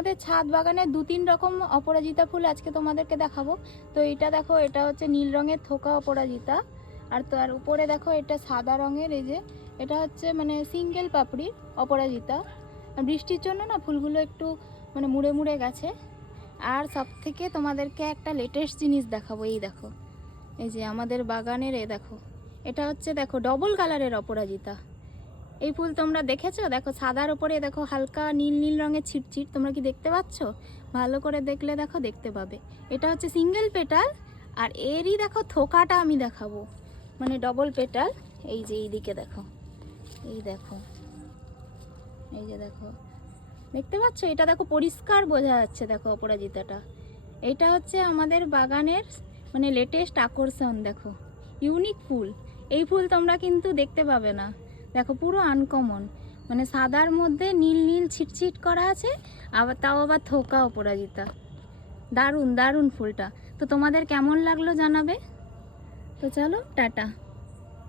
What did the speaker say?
আমাদের ছাদ বাগানে 2-3 রকম অপরাজিতা ফুল আজকে তোমাদেরকে দেখাবো। তো এটা দেখো, এটা হচ্ছে নীল রঙের থোকা অপরাজিতা, আর তার উপরে দেখো এটা সাদা রঙের, এই যে এটা হচ্ছে মানে সিঙ্গেল পাপড়ি অপরাজিতা। বৃষ্টির জন্য না ফুলগুলো একটু মানে মুড়ে মুড়ে গেছে। আর সব থেকে তোমাদেরকে একটা লেটেস্ট জিনিস দেখাবো, এই দেখো, এই যে আমাদের বাগানের, এ দেখো, এটা হচ্ছে দেখো ডবল কালারের অপরাজিতা। এই ফুল তোমরা দেখেছো? দেখো সাদার উপরে দেখো হালকা নীল নীল রঙের ছিটছিট, তোমরা কি দেখতে পাচ্ছ? ভালো করে দেখলে দেখো দেখতে পাবে। এটা হচ্ছে সিঙ্গেল পেটাল, আর এরই দেখো থোকাটা আমি দেখাবো, মানে ডবল পেটাল। এই যে এইদিকে দেখো, এই দেখো, এই যে দেখো, দেখতে পাচ্ছ? এটা দেখো পরিষ্কার বোঝা যাচ্ছে, দেখো অপরাজিতাটা। এটা হচ্ছে আমাদের বাগানের মানে লেটেস্ট আকর্ষণ, দেখো ইউনিক ফুল। এই ফুল তোমরা কিন্তু দেখতে পাবে না, দেখো পুরো আনকমন, মানে সাদার মধ্যে নীল নীল ছিটছিট করা আছে, আবার তাও আবার থোকা অপরাজিতা। দারুণ দারুণ ফুলটা। তো তোমাদের কেমন লাগলো জানাবে। তো চলো টাটা।